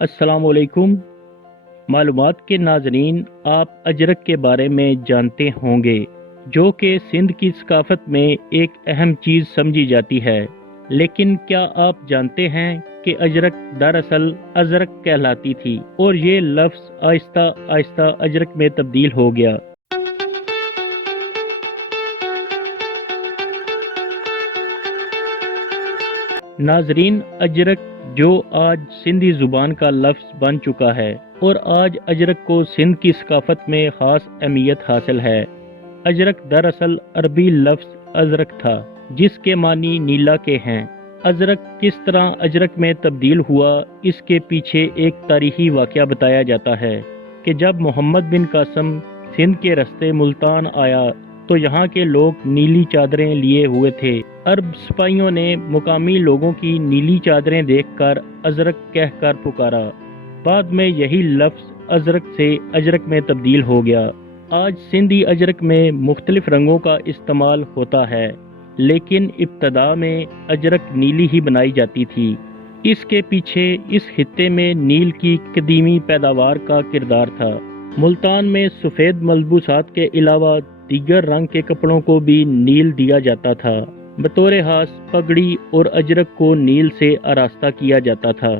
السلام علیکم۔ معلومات کے ناظرین، آپ اجرک کے بارے میں جانتے ہوں گے جو کہ سندھ کی ثقافت میں ایک اہم چیز سمجھی جاتی ہے، لیکن کیا آپ جانتے ہیں کہ اجرک دراصل ازرق کہلاتی تھی اور یہ لفظ آہستہ آہستہ اجرک میں تبدیل ہو گیا۔ ناظرین، اجرک جو آج سندھی زبان کا لفظ بن چکا ہے اور آج اجرک کو سندھ کی ثقافت میں خاص اہمیت حاصل ہے۔ اجرک دراصل عربی لفظ ازرق تھا جس کے معنی نیلا کے ہیں۔ ازرق کس طرح اجرک میں تبدیل ہوا، اس کے پیچھے ایک تاریخی واقعہ بتایا جاتا ہے کہ جب محمد بن قاسم سندھ کے رستے ملتان آیا تو یہاں کے لوگ نیلی چادریں لیے ہوئے تھے۔ عرب سپاہیوں نے مقامی لوگوں کی نیلی چادریں دیکھ کر ازرق کہہ کر پکارا۔ بعد میں یہی لفظ ازرق سے اجرک میں تبدیل ہو گیا۔ آج سندھی اجرک میں مختلف رنگوں کا استعمال ہوتا ہے، لیکن ابتدا میں اجرک نیلی ہی بنائی جاتی تھی۔ اس کے پیچھے اس خطے میں نیل کی قدیمی پیداوار کا کردار تھا۔ ملتان میں سفید ملبوسات کے علاوہ دیگر رنگ کے کپڑوں کو بھی نیل دیا جاتا تھا۔ بطور خاص پگڑی اور اجرک کو نیل سے آراستہ کیا جاتا تھا۔